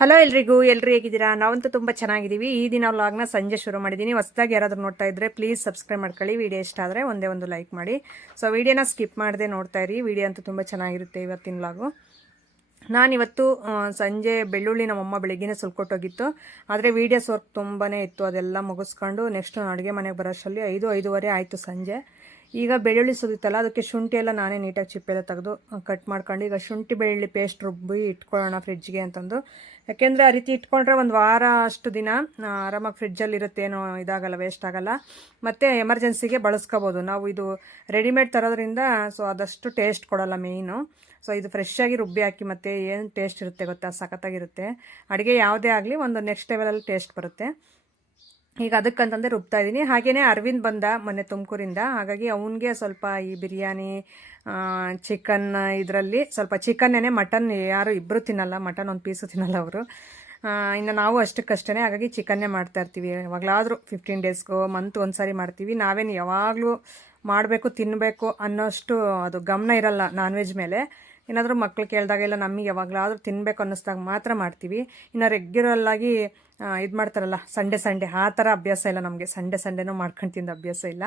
Hello ಎಲ್ರಿಗೂ ಹೇಗಿದ್ದೀರಾ? ನಾವಂತೂ ತುಂಬ ಚೆನ್ನಾಗಿದ್ದೀವಿ. ಈ ದಿನ ವ್ಲಾಗ್ನ ಸಂಜೆ ಶುರು ಮಾಡಿದ್ದೀನಿ. ಹೊಸದಾಗಿ ಯಾರಾದರೂ ನೋಡ್ತಾ ಇದ್ರೆ ಪ್ಲೀಸ್ ಸಬ್ಸ್ಕ್ರೈಬ್ ಮಾಡ್ಕೊಳ್ಳಿ. ವಿಡಿಯೋ ಇಷ್ಟ ಆದರೆ ಒಂದೇ ಒಂದು ಲೈಕ್ ಮಾಡಿ. ಸೊ ವಿಡಿಯೋನ ಸ್ಕಿಪ್ ಮಾಡದೆ ನೋಡ್ತಾ ಇರಿ. ವಿಡಿಯೋ ಅಂತೂ ತುಂಬ ಚೆನ್ನಾಗಿರುತ್ತೆ ಇವತ್ತಿನ ವ್ಲಾಗು. ನಾನಿವತ್ತು ಸಂಜೆ ಬೆಳ್ಳುಳ್ಳಿ ನಮ್ಮಮ್ಮ ಬೆಳಿಗ್ಗೆನೇ ಸುಲ್ಕೊಟ್ಟೋಗಿತ್ತು. ಆದರೆ ವೀಡಿಯೋಸ್ ವರ್ಕ್ ತುಂಬಾ ಇತ್ತು. ಅದೆಲ್ಲ ಮುಗಿಸ್ಕೊಂಡು ನೆಕ್ಸ್ಟ್ ಅಡುಗೆ ಮನೆಗೆ ಬರೋಷ್ಟರಲ್ಲಿ 5:05 ಆಯಿತು ಸಂಜೆ. ಈಗ ಬೆಳ್ಳುಳ್ಳಿ ಸುರಿತಲ್ಲ, ಅದಕ್ಕೆ ಶುಂಠಿ ಎಲ್ಲ ನಾನೇ ನೀಟಾಗಿ ಚಿಪ್ಪೆಲ್ಲ ತೆಗೆದು ಕಟ್ ಮಾಡ್ಕೊಂಡು ಈಗ ಶುಂಠಿ ಬೆಳ್ಳುಳ್ಳಿ ಪೇಸ್ಟ್ ರುಬ್ಬಿ ಇಟ್ಕೊಳ್ಳೋಣ ಫ್ರಿಡ್ಜ್ಗೆ ಅಂತಂದು. ಯಾಕೆಂದರೆ ಆ ರೀತಿ ಇಟ್ಕೊಂಡ್ರೆ ಒಂದು ವಾರ ಅಷ್ಟು ದಿನ ಆರಾಮಾಗಿ ಫ್ರಿಡ್ಜಲ್ಲಿ ಇರುತ್ತೆ, ಏನೋ ಇದಾಗಲ್ಲ, ವೇಸ್ಟ್ ಆಗಲ್ಲ. ಮತ್ತು ಎಮರ್ಜೆನ್ಸಿಗೆ ಬಳಸ್ಕೋಬೋದು ನಾವು. ಇದು ರೆಡಿಮೇಡ್ ತರೋದ್ರಿಂದ ಸೊ ಆದಷ್ಟು ಟೇಸ್ಟ್ ಕೊಡೋಲ್ಲ ಮೇಯ್ನು. ಸೊ ಇದು ಫ್ರೆಶ್ ಆಗಿ ರುಬ್ಬಿ ಹಾಕಿ ಮತ್ತೆ ಏನು ಟೇಸ್ಟ್ ಇರುತ್ತೆ ಗೊತ್ತಾ, ಸಖತ್ತಾಗಿರುತ್ತೆ. ಅಡುಗೆ ಯಾವುದೇ ಆಗಲಿ ಒಂದು ನೆಕ್ಸ್ಟ್ ಲೆವೆಲಲ್ಲಿ ಟೇಸ್ಟ್ ಬರುತ್ತೆ. ಈಗ ಅದಕ್ಕಂತಂದರೆ ರುಬ್ತಾ ಇದ್ದೀನಿ. ಹಾಗೆಯೇ ಅರವಿಂದ್ ಬಂದ ಮೊನ್ನೆ ತುಮಕೂರಿಂದ, ಹಾಗಾಗಿ ಅವನಿಗೆ ಸ್ವಲ್ಪ ಈ ಬಿರಿಯಾನಿ ಚಿಕನ್ ಇದರಲ್ಲಿ ಸ್ವಲ್ಪ ಚಿಕನ್ನೇ, ಮಟನ್ ಯಾರು ಇಬ್ಬರು ತಿನ್ನಲ್ಲ, ಮಟನ್ ಒಂದು ಪೀಸು ತಿನ್ನಲ್ಲ ಅವರು. ಇನ್ನು ನಾವು ಅಷ್ಟಕ್ಕಷ್ಟೇ, ಹಾಗಾಗಿ ಚಿಕನ್ನೇ ಮಾಡ್ತಾಯಿರ್ತೀವಿ ಯಾವಾಗಲಾದರೂ 15 ಡೇಸ್ಗೋ ಮಂತ್ ಒಂದು ಸಾರಿ ಮಾಡ್ತೀವಿ. ನಾವೇನು ಯಾವಾಗಲೂ ಮಾಡಬೇಕು ತಿನ್ನಬೇಕು ಅನ್ನೋಷ್ಟು ಅದು ಗಮನ ಇರಲ್ಲ ನಾನ್ ವೆಜ್ ಮೇಲೆ. ಏನಾದರೂ ಮಕ್ಳು ಕೇಳಿದಾಗೆಲ್ಲ ನಮಗೆ ಯಾವಾಗಲಾದರೂ ತಿನ್ನಬೇಕು ಅನ್ನಿಸ್ದಾಗ ಮಾತ್ರ ಮಾಡ್ತೀವಿ. ಇನ್ನು ರೆಗ್ಯುಲರ್ಲಾಗಿ ಇದು ಮಾಡ್ತಾರಲ್ಲ ಸಂಡೇ ಆ ಥರ ಅಭ್ಯಾಸ ಇಲ್ಲ ನಮಗೆ. ಸಂಡೇನೂ ಮಾಡ್ಕೊಂಡು ತಿಂದು ಅಭ್ಯಾಸ ಇಲ್ಲ.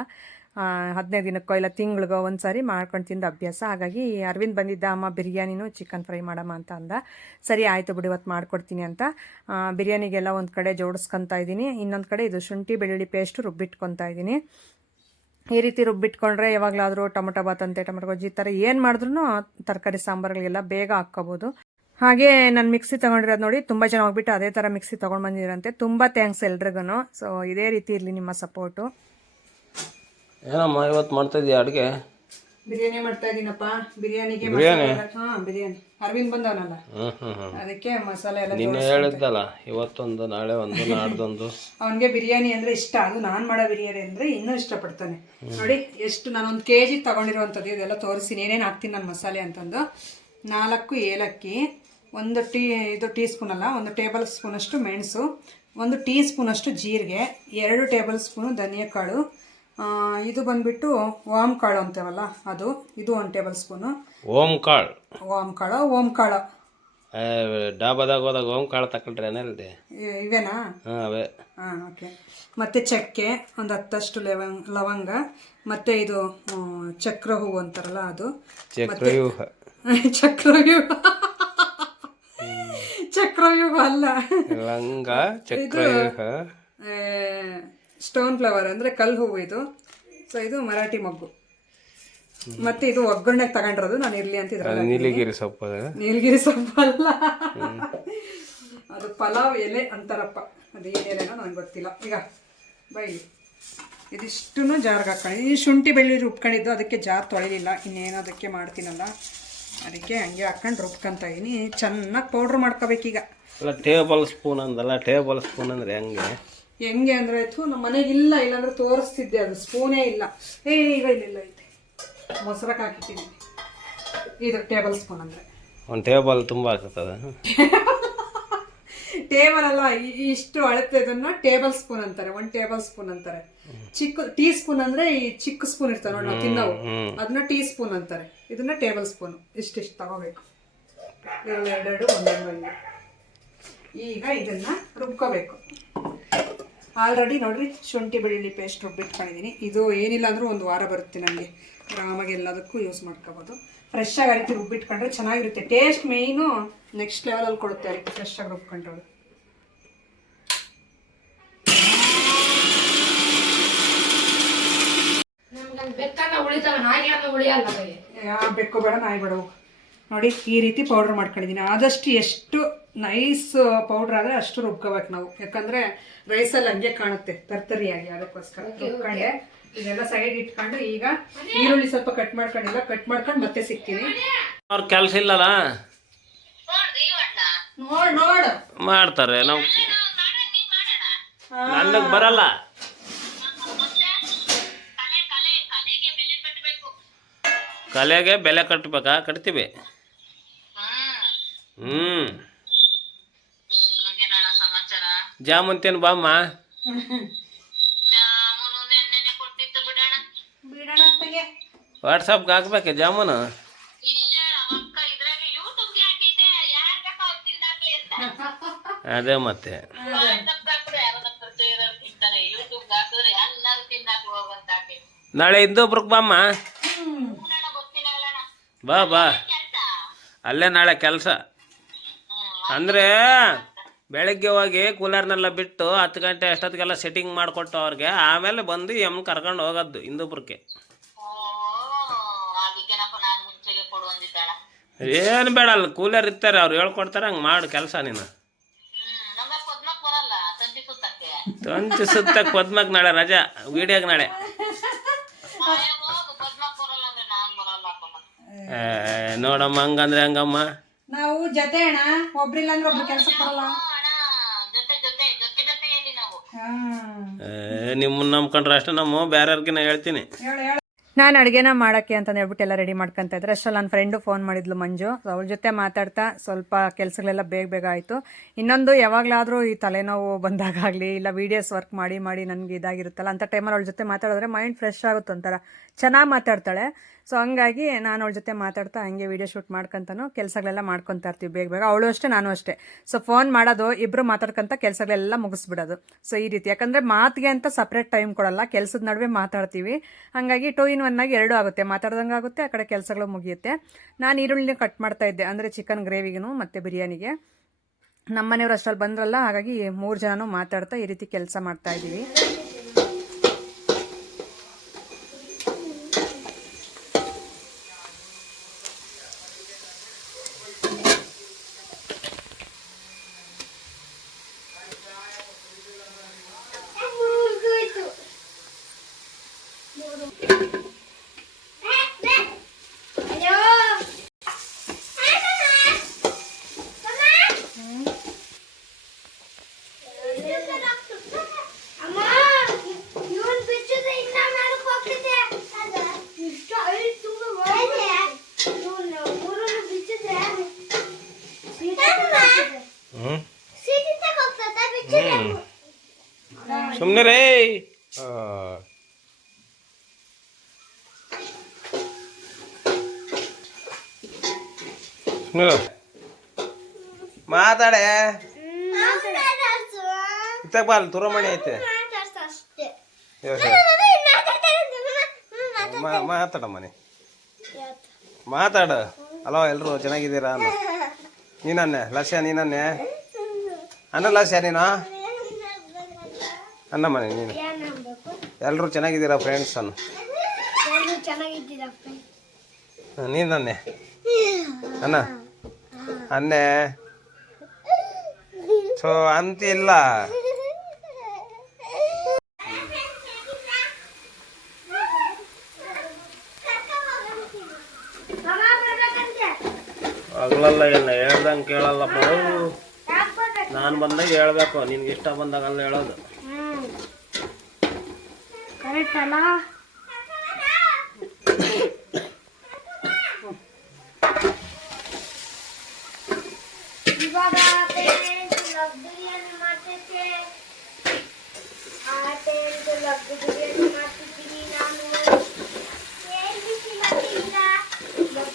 15 ದಿನಕ್ಕೋ ಇಲ್ಲ ತಿಂಗಳಿಗೋ ಒಂದು ಸಾರಿ ಮಾಡ್ಕೊಂಡು ತಿಂದು ಅಭ್ಯಾಸ. ಹಾಗಾಗಿ ಅರವಿಂದ್ ಬಂದಿದ್ದ, ಅಮ್ಮ ಬಿರಿಯಾನಿನೂ ಚಿಕನ್ ಫ್ರೈ ಮಾಡಮ್ಮ ಅಂತ ಅಂದ. ಸರಿ ಆಯಿತು ಬಿಡಿ ಇವತ್ತು ಮಾಡ್ಕೊಡ್ತೀನಿ ಅಂತ ಬಿರಿಯಾನಿಗೆಲ್ಲ ಒಂದು ಕಡೆ ಜೋಡಿಸ್ಕೊತಾ ಇದ್ದೀನಿ. ಇನ್ನೊಂದು ಕಡೆ ಇದು ಶುಂಠಿ ಬೆಳ್ಳುಳ್ಳಿ ಪೇಸ್ಟು ರುಬ್ಬಿಟ್ಕೊತಾ ಇದ್ದೀನಿ. ಈ ರೀತಿ ರುಬ್ಬಿಟ್ಕೊಂಡ್ರೆ ಯಾವಾಗಲಾದರೂ ಟೊಮೊಟೊ ಬಾತ್ ಅಂತೆ, ಟೊಮೊಟೊ ಗೊಜ್ಜಿ ಈ ಥರ ಏನು ಮಾಡಿದ್ರೂ ತರಕಾರಿ ಸಾಂಬಾರುಗಳಿಗೆಲ್ಲ ಬೇಗ ಹಾಕ್ಕೋಬೋದು. ಹಾಗೆ ನಾನು ಮಿಕ್ಸಿ ತೊಗೊಂಡಿರೋದು ನೋಡಿ, ತುಂಬ ಜನ ಹೋಗ್ಬಿಟ್ಟು ಅದೇ ಥರ ಮಿಕ್ಸಿ ತೊಗೊಂಡು ಬಂದಿರಂತೆ. ತುಂಬ ಥ್ಯಾಂಕ್ಸ್ ಎಲ್ರಿಗೂ. ಸೊ ಇದೇ ರೀತಿ ಇರಲಿ ನಿಮ್ಮ ಸಪೋರ್ಟು. ಏನಮ್ಮ ಇವತ್ತು ಮಾಡ್ತಾ ಇದೀಯ ಅಡುಗೆ? ಬಿರಿಯಾನಿ ಮಾಡ್ತಾ ಇದ್ದೀನಪ್ಪ. ಬಿರಿಯಾನಿಗೆ ಬಿರಿಯಾನಿ ಅರವಿಂದ್ ಬಂದವನಲ್ಲ, ಅದಕ್ಕೆ ಮಸಾಲೆ ಎಲ್ಲ ನೀನು ಹೇಳಿದ್ದಲ್ಲ ಇವತ್ತೊಂದು ನಾಳೆ ಒಂದು ನಾಡ್ದೊಂದು. ಅವನಿಗೆ ಬಿರಿಯಾನಿ ಅಂದರೆ ಇಷ್ಟ. ಅದು ನಾನು ಮಾಡೋ ಬಿರಿಯಾನಿ ಅಂದರೆ ಇನ್ನೂ ಇಷ್ಟಪಡ್ತಾನೆ. ನೋಡಿ ಎಷ್ಟು ನಾನೊಂದು kg ತೊಗೊಂಡಿರುವಂಥದ್ದು. ಇದೆಲ್ಲ ತೋರಿಸ್ತೀನಿ ಏನೇನು ಹಾಕ್ತೀನಿ ನಾನು ಮಸಾಲೆ ಅಂತಂದು. 4 ಏಲಕ್ಕಿ, ಒಂದು ಟೀ ಸ್ಪೂನ್ ಅಲ್ಲ, 1 ಟೇಬಲ್ ಸ್ಪೂನಷ್ಟು ಮೆಣಸು, 1 ಟೀ ಸ್ಪೂನಷ್ಟು ಜೀರಿಗೆ, 2 ಟೇಬಲ್ ಸ್ಪೂನು ಧನಿಯಾ ಕಾಳು, ಇದು ಬಂದ್ಬಿಟ್ಟು ಓಂ ಕಾಳು ಅಂತೇವಲ್ಲ ಅದು, ಇದು 1 ಟೇಬಲ್ ಸ್ಪೂನು. ಓಂ ಕಾಳು ಡಾಬಾದಾಗ ಹೋದಾಗ ಓಂ ಕಾಳು ತಕೊಂಡ್ರೆ ಏನಿಲ್ಲದೆ ಇವೇನಾ? ಅವೇ. ಓಕೆ. ಮತ್ತು ಚಕ್ಕೆ ಒಂದು 10 ಲವಂಗ, ಮತ್ತು ಇದು ಚಕ್ರ ಹೂವು ಅಂತಾರಲ್ಲ ಅದು, ಚಕ್ರವ್ಯೂಹ ಅಲ್ಲ, ಲವಂಗ, ಚಕ್ರವ್ಯೂಹ, ಸ್ಟೋನ್ ಫ್ಲವರ್ ಅಂದರೆ ಕಲ್ಲು ಹೂವು ಇದು. ಸೊ ಇದು ಮರಾಠಿ ಮೊಗ್ಗು. ಮತ್ತೆ ಇದು ಒಗ್ಗರಣೆಗೆ ತಗೊಂಡಿರೋದು ನಾನು ಇರ್ಲಿ ಅಂತಿದ್ರೆ ನೀಲಗಿರಿ ಸೊಪ್ಪು ಅಲ್ಲ, ಅದು ಪಲಾವ್ ಎಲೆ ಅಂತಾರಪ್ಪ, ಅದು ಏನೇನೇನೋ ನನಗೆ ಗೊತ್ತಿಲ್ಲ. ಈಗ ಬೈಲಿ ಇದಿಷ್ಟು ಜಾರ್ಗೆ ಹಾಕೊಂಡು, ಈ ಶುಂಠಿ ಬೆಳ್ಳುಳ್ಳಿ ರುಬ್ಕೊಂಡಿದ್ದು, ಅದಕ್ಕೆ ಜಾರ್ ತೊಳಿಲಿಲ್ಲ, ಇನ್ನೇನೋ ಅದಕ್ಕೆ ಮಾಡ್ತೀನಲ್ಲ ಅದಕ್ಕೆ ಹಂಗೆ ಹಾಕೊಂಡು ರುಬ್ಕೊಂತ ಇದೀನಿ. ಚೆನ್ನಾಗಿ ಪೌಡ್ರ್ ಮಾಡ್ಕೋಬೇಕೀಗ. ಟೇಬಲ್ ಸ್ಪೂನ್ ಅಂದಲ್ಲ, ಟೇಬಲ್ ಸ್ಪೂನ್ ಅಂದರೆ ಹೆಂಗೆ ಅಂದರೆ ಆಯಿತು, ನಮ್ಮ ಮನೆಗೆ ಇಲ್ಲ, ಇಲ್ಲಾಂದ್ರೆ ತೋರಿಸ್ತಿದ್ದೆ. ಅದು ಸ್ಪೂನೇ ಇಲ್ಲ. ಈಗ ಇಲ್ಲ ಐತೆ, ಮೊಸರಕ್ಕೆ ಹಾಕಿದ್ದೀನಿ. ಇದು ಟೇಬಲ್ ಸ್ಪೂನ್ ಅಂದರೆ ಒಂದು ಟೇಬಲ್ ತುಂಬ ಆಗ್ತದೆ. ಟೇಬಲ್ ಅಲ್ಲ, ಇಷ್ಟು ಅಳತೆದನ್ನು ಟೇಬಲ್ ಸ್ಪೂನ್ ಅಂತಾರೆ, 1 ಟೇಬಲ್ ಸ್ಪೂನ್ ಅಂತಾರೆ. ಚಿಕ್ಕ ಟೀ ಸ್ಪೂನ್ ಅಂದರೆ ಈ ಚಿಕ್ಕ ಸ್ಪೂನ್ ಇರ್ತಾರೆ ನೋಡಿ ನಾವು ತಿನ್ನೋವು, ಅದನ್ನ ಟೀ ಸ್ಪೂನ್ ಅಂತಾರೆ. ಇದನ್ನ ಟೇಬಲ್ ಸ್ಪೂನು. ಇಷ್ಟಿಷ್ಟು ತಗೋಬೇಕು, 2 ಒಂದೊಂದು. ಈಗ ಇದನ್ನ ರುಬ್ಕೋಬೇಕು. ಆಲ್ರೆಡಿ ನೋಡ್ರಿ ಶುಂಠಿ ಬೆಳ್ಳುಳ್ಳಿ ಪೇಸ್ಟ್ ರುಬ್ಬಿಟ್ಕೊಂಡಿದ್ದೀನಿ. ಇದು ಏನಿಲ್ಲ ಅಂದರೂ 1 ವಾರ ಬರುತ್ತೆ ನನಗೆ, ಆರಾಮಾಗಿ ಎಲ್ಲದಕ್ಕೂ ಯೂಸ್ ಮಾಡ್ಕೋಬೋದು. ಫ್ರೆಶ್ ಆಗಿ ಆ ರೀತಿ ರುಬ್ಬಿಟ್ಕೊಂಡ್ರೆ ಚೆನ್ನಾಗಿರುತ್ತೆ. ಟೇಸ್ಟ್ ಮೇಯ್ನು ನೆಕ್ಸ್ಟ್ ಲೆವೆಲಲ್ಲಿ ಕೊಡುತ್ತೆ ಆ ರೀತಿ ಫ್ರೆಶ್ ಆಗಿ ರುಬ್ಕೊಂಡ್ರೆ. ಬೆಕ್ಕು ಬೇಡ ನಾಯಿ ಬೇಡ. ನೋಡಿ ಈ ರೀತಿ ಪೌಡ್ರ್ ಮಾಡ್ಕೊಂಡಿದ್ದೀನಿ. ಆದಷ್ಟು ಎಷ್ಟು ನೈಸ್ ಪೌಡ್ರ್ ಆದರೆ ಅಷ್ಟು ರುಬ್ಕೋಬೇಕು ನಾವು, ಯಾಕಂದರೆ ರೈಸಲ್ಲಿ ಹಂಗೆ ಕಾಣುತ್ತೆ ತರ್ತರಿಯಾಗಿ. ಅದಕ್ಕೋಸ್ಕರ ರುಬ್ಕೊಂಡೆ. ಇದೆಲ್ಲ ಸೈಡ್ ಇಟ್ಕೊಂಡು ಈಗ ಈರುಳ್ಳಿ ಸ್ವಲ್ಪ ಕಟ್ ಮಾಡ್ಕೊಂಡಿಲ್ಲ, ಕಟ್ ಮಾಡ್ಕೊಂಡು ಮತ್ತೆ ಸಿಗ್ತೀನಿ. ಅವ್ರ ಕೆಲಸ ಇಲ್ಲಲ್ಲ, ನೋಡು ಮಾಡ್ತಾರೆ. ನಾವು ನನಗೆ ಬರಲ್ಲ. ಕಲೆಗೆ ಬೆಲೆ ಕಟ್ಟಬೇಕಾ? ಕಟ್ತೀವಿ. ಜಾಮೂನ್ ತಿನ್ ಬಾಮ್ಮ. ವಾಟ್ಸಪ್ಗೆ ಹಾಕ್ಬೇಕೆ ಜಾಮೂನು? ಅದೇ ಮತ್ತೆ ನಾಳೆ ಇಂದೊಬ್ರಿಗೆ ಬಾಮ್ಮ. ಬಾ ಬಾ, ಅಲ್ಲೇ ನಾಳೆ ಕೆಲಸ. ಅಂದರೆ ಬೆಳಗ್ಗೆ ಹೋಗಿ ಕೂಲರ್ನೆಲ್ಲ ಬಿಟ್ಟು 10 ಗಂಟೆ ಅಷ್ಟೊತ್ತಿಗೆಲ್ಲ ಸೆಟ್ಟಿಂಗ್ ಮಾಡಿಕೊಟ್ಟು ಅವ್ರಿಗೆ ಆಮೇಲೆ ಬಂದು ಕರ್ಕೊಂಡು ಹೋಗೋದು ಇಂದೊಬ್ರಕ್ಕೆ. ಏನು ಬೇಡ, ಅಲ್ಲ ಕೂಲರ್ ಇರ್ತಾರೆ, ಅವ್ರು ಹೇಳ್ಕೊಡ್ತಾರೆ, ಹಂಗೆ ಮಾಡು ಕೆಲಸ ನೀನು. ತಂತಿ ಸುತ್ತಕ್ಕೆ ಪದ್ಮಕ್ಕೆ ನಾಳೆ ರಜಾ, ವೀಡಿಯೋಗೆ ನಾಳೆ. ನೋಡಮ್ಮ, ಹಂಗಂದ್ರೆ ಹಂಗಮ್ಮ. ನಾವು ಜೊತೆ ಅಣ್ಣ, ಒಬ್ರಿಲ್ಲ ಅಂದ್ರೆ ಒಬ್ರು ಕೆಲಸಕ್ಕೆ ಬರಲ್ಲ. ನಿಮ್ಮನ್ನ ನಂಬ್ಕೊಂಡ್ರೆ ಅಷ್ಟೇ, ನಮ್ಮ ಬೇರೆಯವ್ರಿಗೆ ಹೇಳ್ತೀನಿ. ನಾನು ಅಡುಗೆನ ಮಾಡೋಕ್ಕೆ ಅಂತ ಹೇಳ್ಬಿಟ್ಟು ಎಲ್ಲ ರೆಡಿ ಮಾಡ್ಕೊತಾ ಇದ್ರೆ ಅಷ್ಟರಲ್ಲಿ ನನ್ನ ಫ್ರೆಂಡು ಫೋನ್ ಮಾಡಿದ್ಲು ಮಂಜು. ಅವಳ ಜೊತೆ ಮಾತಾಡ್ತಾ ಸ್ವಲ್ಪ ಕೆಲಸಗಳೆಲ್ಲ ಬೇಗ ಆಯಿತು. ಇನ್ನೊಂದು ಯಾವಾಗಲಾದರೂ ಈ ತಲೆನೋವು ಬಂದಾಗಲಿ ಇಲ್ಲ ವೀಡಿಯೋಸ್ ವರ್ಕ್ ಮಾಡಿ ನನಗೆ ಇದಾಗಿರುತ್ತಲ್ಲ ಅಂಥ ಟೈಮಲ್ಲಿ ಅವಳ ಜೊತೆ ಮಾತಾಡಿದ್ರೆ ಮೈಂಡ್ ಫ್ರೆಶ್ ಆಗುತ್ತೆ, ಒಂಥರ ಚೆನ್ನಾಗಿ ಮಾತಾಡ್ತಾಳೆ. ಸೊ ಹಂಗಾಗಿ ನಾನು ಅವಳ ಜೊತೆ ಮಾತಾಡ್ತಾ ಹಂಗೆ ವೀಡಿಯೋ ಶೂಟ್ ಮಾಡ್ಕೊತಾನು ಕೆಲಸಗಳೆಲ್ಲ ಮಾಡ್ಕೊತಾ ಇರ್ತೀವಿ ಬೇಗ. ಅವಳು ಅಷ್ಟೇ, ನಾನು ಅಷ್ಟೇ. ಸೊ ಫೋನ್ ಮಾಡೋದು, ಇಬ್ಬರು ಮಾತಾಡ್ಕೊಂತ ಕೆಲಸಗಳೆಲ್ಲ ಮುಗಿಸ್ಬಿಡೋದು. ಸೊ ಈ ರೀತಿ, ಯಾಕಂದರೆ ಮಾತಿಗೆ ಅಂತ ಸಪ್ರೇಟ್ ಟೈಮ್ ಕೊಡಲ್ಲ, ಕೆಲಸದ ನಡುವೆ ಮಾತಾಡ್ತೀವಿ. ಹಾಗಾಗಿ 2 in 1 ಆಗಿ 2 ಆಗುತ್ತೆ, ಮಾತಾಡ್ದಂಗೆ ಆಗುತ್ತೆ, ಆ ಕಡೆ ಕೆಲಸಗಳು ಮುಗಿಯುತ್ತೆ. ನಾನು ಈರುಳ್ಳಿನ ಕಟ್ ಮಾಡ್ತಾ ಇದ್ದೆ, ಅಂದರೆ ಚಿಕನ್ ಗ್ರೇವಿಗೂ ಮತ್ತು ಬಿರಿಯಾನಿಗೆ. ನಮ್ಮ ಮನೆಯವರು ಅಷ್ಟರಲ್ಲಿ ಬಂದ್ರಲ್ಲ, ಹಾಗಾಗಿ 3 ಜನನೂ ಮಾತಾಡ್ತಾ ಈ ರೀತಿ ಕೆಲಸ ಮಾಡ್ತಾ ಇದ್ದೀವಿ. ಸುಮ್ಮನೆ ರೇ ಮಾತಾಡೆ ಇತ್ತಾಗ ಬಾ, ಅಲ್ಲಿ ತುರ ಮಣಿ ಐತೆ. ಮಾತಾಡ ಮನೆ ಮಾತಾಡ. ಅಲೋ, ಎಲ್ಲರೂ ಚೆನ್ನಾಗಿದ್ದೀರಾ? ನೀನನ್ನೇ ಲಸ್ಯ, ನೀನನ್ನೇ ಅನ್ನ ಲಸ್ಯ, ನೀನು ಅನ್ನ ಮನೆ. ನೀನು ಎಲ್ಲರೂ ಚೆನ್ನಾಗಿದ್ದೀರಾ ಫ್ರೆಂಡ್ಸ್ ಅನ್ನು? ನೀನನ್ನೇ ಅನ್ನ ಅನ್ನೇ. ಸೊ ಅಂತಿಲ್ಲ. ಹಗಲಲ್ಲ ಏನು ಹೇಳ್ದಂಗೆ ಕೇಳಲ್ಲಪ್ಪ. ನಾನು ಬಂದಾಗ ಹೇಳ್ಬೇಕು, ನಿನ್ಗೆ ಇಷ್ಟ ಬಂದಾಗ ಅಲ್ಲ ಹೇಳೋದು. ಕರೆಕ್ಟ್ ಅಲ್ಲ? ಇವಾಗ ಬಿರಿಯಾನಿ ಮಾಡ್ತೈತೆ. ಬಿರಿಯಾನಿ ಮಾಡ್ತಿದ್ದೀನಿ ನಾನು. ಏನ್ ಬಿಸಿ ಮಾಡ್ತಿಲ್ಲ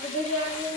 ಬಿರಿಯಾನಿ.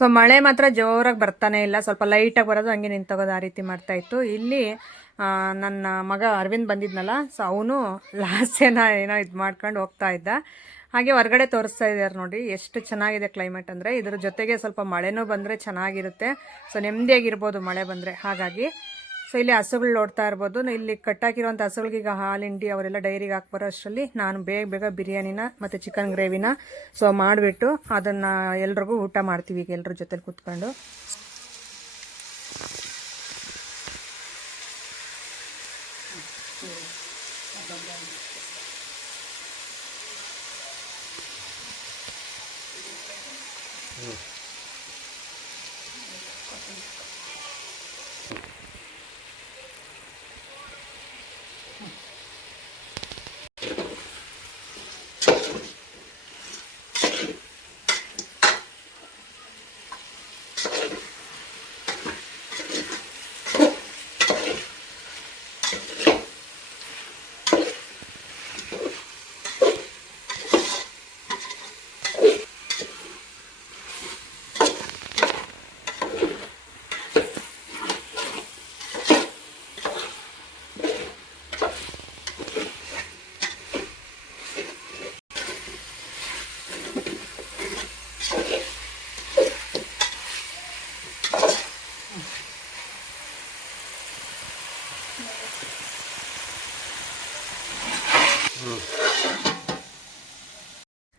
ಸೊ ಮಳೆ ಮಾತ್ರ ಜೋರಾಗಿ ಬರ್ತಾನೆ ಇಲ್ಲ, ಸ್ವಲ್ಪ ಲೈಟಾಗಿ ಬರೋದು ಹಂಗೆ ನಿಂತೋಗೋದು, ಆ ರೀತಿ ಮಾಡ್ತಾಯಿತ್ತು. ಇಲ್ಲಿ ನನ್ನ ಮಗ ಅರವಿಂದ್ ಬಂದಿದ್ನಲ್ಲ, ಸೊ ಅವನು ಲಾಸ್ಯನ ಏನೋ ಇದು ಮಾಡ್ಕೊಂಡು ಹೋಗ್ತಾ ಇದ್ದ. ಹಾಗೆ ಹೊರಗಡೆ ತೋರಿಸ್ತಾ ಇದ್ದಾರೆ ನೋಡಿ ಎಷ್ಟು ಚೆನ್ನಾಗಿದೆ ಕ್ಲೈಮೇಟ್ ಅಂದರೆ. ಇದ್ರ ಜೊತೆಗೆ ಸ್ವಲ್ಪ ಮಳೆನೂ ಬಂದರೆ ಚೆನ್ನಾಗಿರುತ್ತೆ, ಸೊ ನೆಮ್ಮದಿಯಾಗಿರ್ಬೋದು ಮಳೆ ಬಂದರೆ. ಹಾಗಾಗಿ ಸೊ ಇಲ್ಲಿ ಹಸುಗಳು ನೋಡ್ತಾ ಇರ್ಬೋದು. ಇಲ್ಲಿ ಕಟ್ಟಾಕಿರೋಂಥ ಹಸುಗಳಿಗೆ ಈಗ ಹಾಲು ಹಿಂಡಿ ಅವರೆಲ್ಲ ಡೈರಿಗೆ ಹಾಕ್ಬರೋ ಅಷ್ಟರಲ್ಲಿ ನಾನು ಬೇಗ ಬೇಗ ಬಿರಿಯಾನಿನ ಮತ್ತು ಚಿಕನ್ ಗ್ರೇವಿನ ಸೊ ಮಾಡಿಬಿಟ್ಟು ಅದನ್ನು ಎಲ್ರಿಗೂ ಊಟ ಮಾಡ್ತೀವಿ ಈಗ ಎಲ್ಲರ ಜೊತೆಲಿ ಕೂತ್ಕೊಂಡು.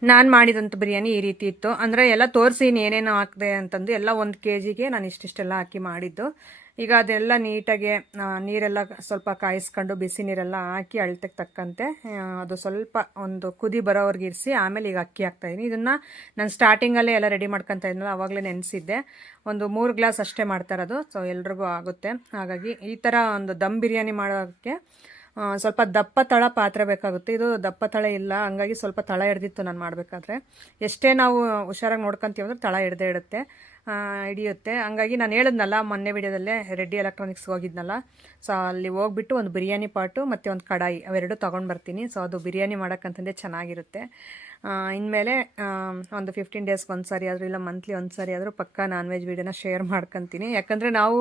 ನಾನು ಮಾಡಿದಂಥ ಬಿರಿಯಾನಿ ಈ ರೀತಿ ಇತ್ತು. ಅಂದರೆ ಎಲ್ಲ ತೋರಿಸಿ ಏನೇನು ಹಾಕಿದೆ ಅಂತಂದು ಎಲ್ಲ 1 kg ನಾನು ಇಷ್ಟಿಷ್ಟೆಲ್ಲ ಹಾಕಿ ಮಾಡಿದ್ದು. ಈಗ ಅದೆಲ್ಲ ನೀಟಾಗಿ ನೀರೆಲ್ಲ ಸ್ವಲ್ಪ ಕಾಯಿಸ್ಕೊಂಡು ಬಿಸಿ ನೀರೆಲ್ಲ ಹಾಕಿ ಅಳತೆಗೆ ತಕ್ಕಂತೆ ಅದು ಸ್ವಲ್ಪ ಒಂದು ಕುದಿ ಬರೋವರೆಗೆ ಇರಿಸಿ ಆಮೇಲೆ ಈಗ ಅಕ್ಕಿ ಹಾಕ್ತಾಯಿದ್ದೀನಿ. ಇದನ್ನು ನಾನು ಸ್ಟಾರ್ಟಿಂಗಲ್ಲೇ ಎಲ್ಲ ರೆಡಿ ಮಾಡ್ಕೊತಾ ಇದ್ನಲ್ಲ, ಆವಾಗಲೇ ನೆನೆಸಿದ್ದೆ. ಒಂದು 3 ಗ್ಲಾಸ್ ಅಷ್ಟೇ ಮಾಡ್ತಾ ಇರೋದು, ಸೊ ಎಲ್ರಿಗೂ ಆಗುತ್ತೆ. ಹಾಗಾಗಿ ಈ ಥರ ಒಂದು ದಮ್ ಬಿರಿಯಾನಿ ಮಾಡೋಕ್ಕೆ ಸ್ವಲ್ಪ ದಪ್ಪ ತಳ ಪಾತ್ರೆ ಬೇಕಾಗುತ್ತೆ. ಇದು ದಪ್ಪ ತಳ ಇಲ್ಲ, ಹಂಗಾಗಿ ಸ್ವಲ್ಪ ತಳ ಹಿಡ್ದಿತ್ತು ನಾನು ಮಾಡಬೇಕಾದ್ರೆ. ಎಷ್ಟೇ ನಾವು ಹುಷಾರಾಗಿ ನೋಡ್ಕೊತೀವಿ ಅಂದ್ರೆ ತಳ ಹಿಡಿಯುತ್ತೆ. ಹಂಗಾಗಿ ನಾನು ಹೇಳಿದ್ನಲ್ಲ ಮೊನ್ನೆ ವಿಡಿಯೋದಲ್ಲೇ ರೆಡ್ಡಿ ಎಲೆಕ್ಟ್ರಾನಿಕ್ಸ್ಗೆ ಹೋಗಿದ್ನಲ್ಲ, ಸೊ ಅಲ್ಲಿ ಹೋಗ್ಬಿಟ್ಟು ಒಂದು ಬಿರಿಯಾನಿ ಪಾಟು ಮತ್ತು ಒಂದು ಕಡಾಯಿ ಅವೆರಡು ತೊಗೊಂಡು ಬರ್ತೀನಿ. ಸೊ ಅದು ಬಿರಿಯಾನಿ ಮಾಡೋಕ್ಕಂತಂದೇ ಚೆನ್ನಾಗಿರುತ್ತೆ. ಇನ್ಮೇಲೆ ಒಂದು 15 ಡೇಸ್ಗೆ ಒಂದು ಸಾರಿ ಆದರೂ ಇಲ್ಲ ಮಂತ್ಲಿ ಒಂದು ಸಾರಿ ಆದರೂ ಪಕ್ಕಾ ನಾನ್ ವೆಜ್ ವೀಡಿಯೋನ ಶೇರ್ ಮಾಡ್ಕೊತೀನಿ. ಯಾಕಂದರೆ ನಾವು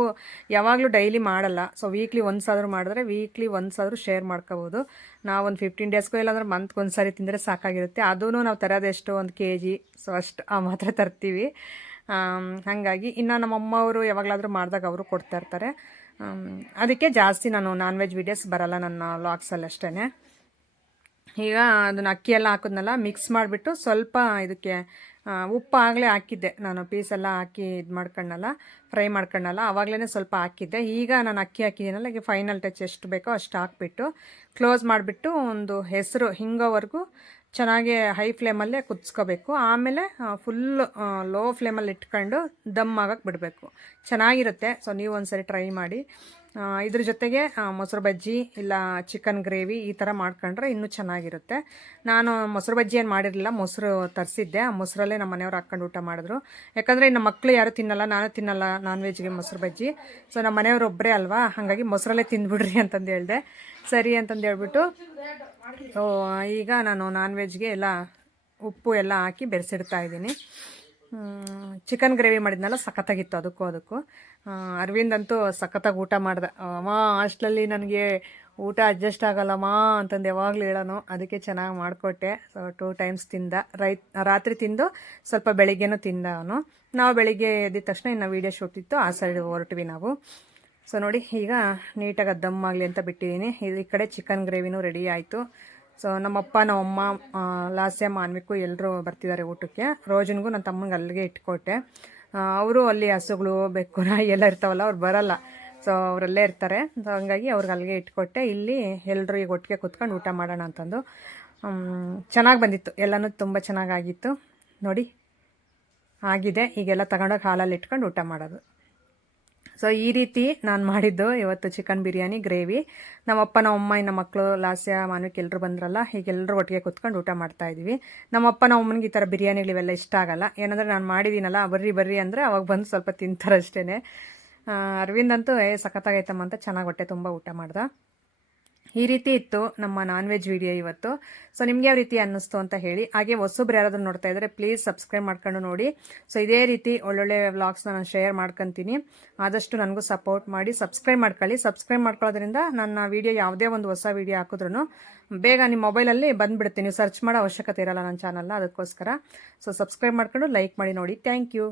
ಯಾವಾಗಲೂ ಡೈಲಿ ಮಾಡಲ್ಲ, ಸೊ ವೀಕ್ಲಿ ಒನ್ಸ್ ಆದರೂ ಮಾಡಿದ್ರೆ ವೀಕ್ಲಿ ಒನ್ಸ್ ಆದರೂ ಶೇರ್ ಮಾಡ್ಕೋಬೋದು. ನಾವು ಒಂದು 15 ಡೇಸ್ಗೂ ಇಲ್ಲಾಂದ್ರೆ ಮಂತ್ಗೆ ಒಂದು ಸಾರಿ ತಿಂದರೆ ಸಾಕಾಗಿರುತ್ತೆ. ಅದೂ ನಾವು ತರೋದೆಷ್ಟು 1 kg, ಸೊ ಅಷ್ಟು ಮಾತ್ರ ತರ್ತೀವಿ. ಹಾಗಾಗಿ ಇನ್ನು ನಮ್ಮಮ್ಮ ಅವರು ಯಾವಾಗಲಾದರೂ ಮಾಡಿದಾಗ ಅವರು ಕೊಡ್ತಾಯಿರ್ತಾರೆ. ಅದಕ್ಕೆ ಜಾಸ್ತಿ ನಾನು ನಾನ್ ವೆಜ್ ವೀಡಿಯೋಸ್ ಬರಲ್ಲ ನನ್ನ ವ್ಲಾಗ್ಸಲ್ಲಿ ಅಷ್ಟೇ. ಈಗ ಅದನ್ನು ಅಕ್ಕಿ ಎಲ್ಲ ಹಾಕಿದ್ನಲ್ಲ, ಮಿಕ್ಸ್ ಮಾಡಿಬಿಟ್ಟು ಸ್ವಲ್ಪ ಇದಕ್ಕೆ ಉಪ್ಪು ಆಗಲೇ ಹಾಕಿದ್ದೆ ನಾನು, ಪೀಸೆಲ್ಲ ಹಾಕಿ ಇದು ಮಾಡ್ಕೊಂಡಲ್ಲ, ಫ್ರೈ ಮಾಡ್ಕೊಂಡಲ್ಲ, ಆವಾಗಲೇ ಸ್ವಲ್ಪ ಹಾಕಿದ್ದೆ. ಈಗ ನಾನು ಅಕ್ಕಿ ಹಾಕಿದ್ದೀನಲ್ಲ, ಈಗ ಫೈನಲ್ ಟಚ್ ಎಷ್ಟು ಬೇಕೋ ಅಷ್ಟು ಹಾಕ್ಬಿಟ್ಟು ಕ್ಲೋಸ್ ಮಾಡಿಬಿಟ್ಟು ಒಂದು ಹೆಸರು ಹಿಂಗೋವರೆಗೂ ಚೆನ್ನಾಗಿ ಹೈ ಫ್ಲೇಮಲ್ಲೇ ಕುದಿಸ್ಕೋಬೇಕು. ಆಮೇಲೆ ಫುಲ್ಲು ಲೋ ಫ್ಲೇಮಲ್ಲಿ ಇಟ್ಕೊಂಡು ದಮ್ ಆಗಕ್ಕೆ ಬಿಡಬೇಕು. ಚೆನ್ನಾಗಿರುತ್ತೆ. ಸೊ ನೀವು ಒಂದ್ಸರಿ ಟ್ರೈ ಮಾಡಿ. ಇದ್ರ ಜೊತೆಗೆ ಮೊಸರು ಬಜ್ಜಿ ಇಲ್ಲ ಚಿಕನ್ ಗ್ರೇವಿ ಈ ಥರ ಮಾಡ್ಕೊಂಡ್ರೆ ಇನ್ನೂ ಚೆನ್ನಾಗಿರುತ್ತೆ. ನಾನು ಮೊಸರು ಬಜ್ಜಿ ಏನು ಮಾಡಿರಲಿಲ್ಲ, ಮೊಸರು ತರಿಸಿದ್ದೆ. ಆ ಮೊಸರಲ್ಲೇ ನಮ್ಮ ಮನೆಯವ್ರು ಹಾಕ್ಕೊಂಡು ಊಟ ಮಾಡಿದ್ರು. ಯಾಕಂದರೆ ನಮ್ಮ ಮಕ್ಕಳು ಯಾರು ತಿನ್ನಲ್ಲ, ನಾನು ತಿನ್ನಲ್ಲ ನಾನ್ ವೆಜ್ಗೆ ಮೊಸರು ಬಜ್ಜಿ. ಸೊ ನಮ್ಮ ಮನೆಯವ್ರು ಒಬ್ಬರೇ ಅಲ್ವಾ, ಹಾಗಾಗಿ ಮೊಸರಲ್ಲೇ ತಿಂದ್ಬಿಡ್ರಿ ಅಂತಂದು ಹೇಳಿದೆ. ಸರಿ ಅಂತಂದು ಹೇಳ್ಬಿಟ್ಟು ಸೊ ಈಗ ನಾನು ನಾನ್ ವೆಜ್ಗೆ ಎಲ್ಲ ಉಪ್ಪು ಎಲ್ಲ ಹಾಕಿ ಬೆರೆಸಿಡ್ತಾ ಇದ್ದೀನಿ. ಚಿಕನ್ ಗ್ರೇವಿ ಮಾಡಿದ್ನಲ್ಲ, ಸಖತ್ತಾಗಿತ್ತು. ಅದಕ್ಕೂ ಅರವಿಂದ್ ಅಂತೂ ಸಖತ್ತಾಗಿ ಊಟ ಮಾಡ್ದೆ. ಅಮ್ಮ ಹಾಸ್ಟ್ಲಲ್ಲಿ ನನಗೆ ಊಟ ಅಡ್ಜಸ್ಟ್ ಆಗಲ್ಲಮ್ಮ ಅಂತಂದು ಯಾವಾಗಲೂ ಹೇಳೋನು, ಅದಕ್ಕೆ ಚೆನ್ನಾಗಿ ಮಾಡಿಕೊಟ್ಟೆ. ಸೊ 2 ಟೈಮ್ಸ್ ತಿಂದ. ರಾತ್ರಿ ತಿಂದು ಸ್ವಲ್ಪ ಬೆಳಿಗ್ಗೆನೂ ತಿಂದ ಅವನು. ನಾವು ಬೆಳಿಗ್ಗೆ ಎದ್ದ ತಕ್ಷಣ ಇನ್ನು ವೀಡಿಯೋ ಶೂಟ್ ಇತ್ತು, ಆ ಸೈಡ್ ಹೊರಟ್ವಿ ನಾವು. ಸೊ ನೋಡಿ ಈಗ ನೀಟಾಗಿ ದಮ್ ಆಗಲಿ ಅಂತ ಬಿಟ್ಟಿದ್ದೀನಿ. ಈ ಕಡೆ ಚಿಕನ್ ಗ್ರೇವಿನೂ ರೆಡಿ ಆಯಿತು. ಸೊ ನಮ್ಮಪ್ಪ ನಮ್ಮಮ್ಮ ಲಾಸ್ಯ ಮಾನ್ವಿಕು ಎಲ್ಲರೂ ಬರ್ತಿದ್ದಾರೆ ಊಟಕ್ಕೆ. ರೋಜನ್ಗೂ ನನ್ನ ತಮ್ಮಂಗೆ ಅಲ್ಲಿಗೆ ಇಟ್ಕೊಟ್ಟೆ. ಅವರು ಅಲ್ಲಿ ಹಸುಗಳು ಬೆಕ್ಕು ನಾಯಿ ಎಲ್ಲ ಇರ್ತಾವಲ್ಲ, ಅವ್ರು ಬರಲ್ಲ, ಸೊ ಅವರಲ್ಲೇ ಇರ್ತಾರೆ. ಸೊ ಹಂಗಾಗಿ ಅವ್ರಿಗೆ ಅಲ್ಲಿಗೆ ಇಟ್ಕೊಟ್ಟೆ. ಇಲ್ಲಿ ಎಲ್ಲರೂ ಈಗ ಒಟ್ಟಿಗೆ ಕುತ್ಕೊಂಡು ಊಟ ಮಾಡೋಣ ಅಂತಂದು. ಚೆನ್ನಾಗಿ ಬಂದಿತ್ತು, ಎಲ್ಲನೂ ತುಂಬ ಚೆನ್ನಾಗಾಗಿತ್ತು ನೋಡಿ. ಆಗಿದೆ. ಈಗೆಲ್ಲ ತಗೊಂಡೋಗಿ ಹಾಲಲ್ಲಿ ಇಟ್ಕೊಂಡು ಊಟ ಮಾಡೋದು. ಸೊ ಈ ರೀತಿ ನಾನು ಮಾಡಿದ್ದು ಇವತ್ತು ಚಿಕನ್ ಬಿರಿಯಾನಿ ಗ್ರೇವಿ. ನಮ್ಮಪ್ಪ ನಮ್ಮಮ್ಮ ನಮ್ಮ ಮಕ್ಕಳು ಲಾಸ್ಯ ಮಾನವಿಕ್ ಎಲ್ಲರೂ ಬಂದ್ರಲ್ಲ, ಹೀಗೆಲ್ಲರೂ ಒಟ್ಟಿಗೆ ಕುತ್ಕೊಂಡು ಊಟ ಮಾಡ್ತಾಯಿದ್ವಿ. ನಮ್ಮಪ್ಪ ನಮ್ಮಮ್ಮನಿಗೆ ಈ ಥರ ಬಿರಿಯಾನಿಗಳು ಇವೆಲ್ಲ ಇಷ್ಟ ಆಗಲ್ಲ. ಏನಂದರೆ ನಾನು ಮಾಡಿದ್ದೀನಲ್ಲ ಬರ್ರಿ ಅಂದರೆ ಅವಾಗ ಬಂದು ಸ್ವಲ್ಪ ತಿಂತಾರಷ್ಟೇ. ಅರವಿಂದ್ ಅಂತೂ ಸಖತ್ತಾಗೈತಮ್ಮ ಅಂತ ಚೆನ್ನಾಗಿ ಹೊಟ್ಟೆ ತುಂಬ ಊಟ ಮಾಡ್ದ. ಈ ರೀತಿ ಇತ್ತು ನಮ್ಮ ನಾನ್ ವೆಜ್ ವಿಡಿಯೋ ಇವತ್ತು. ಸೊ ನಿಮ್ಗೆ ಯಾವ ರೀತಿ ಅನ್ನಿಸ್ತು ಅಂತ ಹೇಳಿ. ಹಾಗೆ ಹೊಸಬ್ರು ಯಾರಾದರೂ ನೋಡ್ತಾ ಇದ್ದರೆ ಪ್ಲೀಸ್ ಸಬ್ಸ್ಕ್ರೈಬ್ ಮಾಡ್ಕೊಂಡು ನೋಡಿ. ಸೊ ಇದೇ ರೀತಿ ಒಳ್ಳೊಳ್ಳೆ ವ್ಲಾಗ್ಸ್ನ ನಾನು ಶೇರ್ ಮಾಡ್ಕೊತೀನಿ. ಆದಷ್ಟು ನನಗೂ ಸಪೋರ್ಟ್ ಮಾಡಿ ಸಬ್ಸ್ಕ್ರೈಬ್ ಮಾಡ್ಕೊಳ್ಳಿ. ಸಬ್ಸ್ಕ್ರೈಬ್ ಮಾಡ್ಕೊಳ್ಳೋದ್ರಿಂದ ನನ್ನ ವೀಡಿಯೋ ಯಾವುದೇ ಒಂದು ಹೊಸ ವೀಡಿಯೋ ಹಾಕಿದ್ರೂ ಬೇಗ ನಿಮ್ಮ ಮೊಬೈಲಲ್ಲಿ ಬಂದುಬಿಡುತ್ತೆ. ನೀವು ಸರ್ಚ್ ಮಾಡೋ ಅವಶ್ಯಕತೆ ಇರಲ್ಲ ನನ್ನ ಚಾನಲ್ನ, ಅದಕ್ಕೋಸ್ಕರ. ಸೊ ಸಬ್ಸ್ಕ್ರೈಬ್ ಮಾಡ್ಕೊಂಡು ಲೈಕ್ ಮಾಡಿ ನೋಡಿ. Thank you.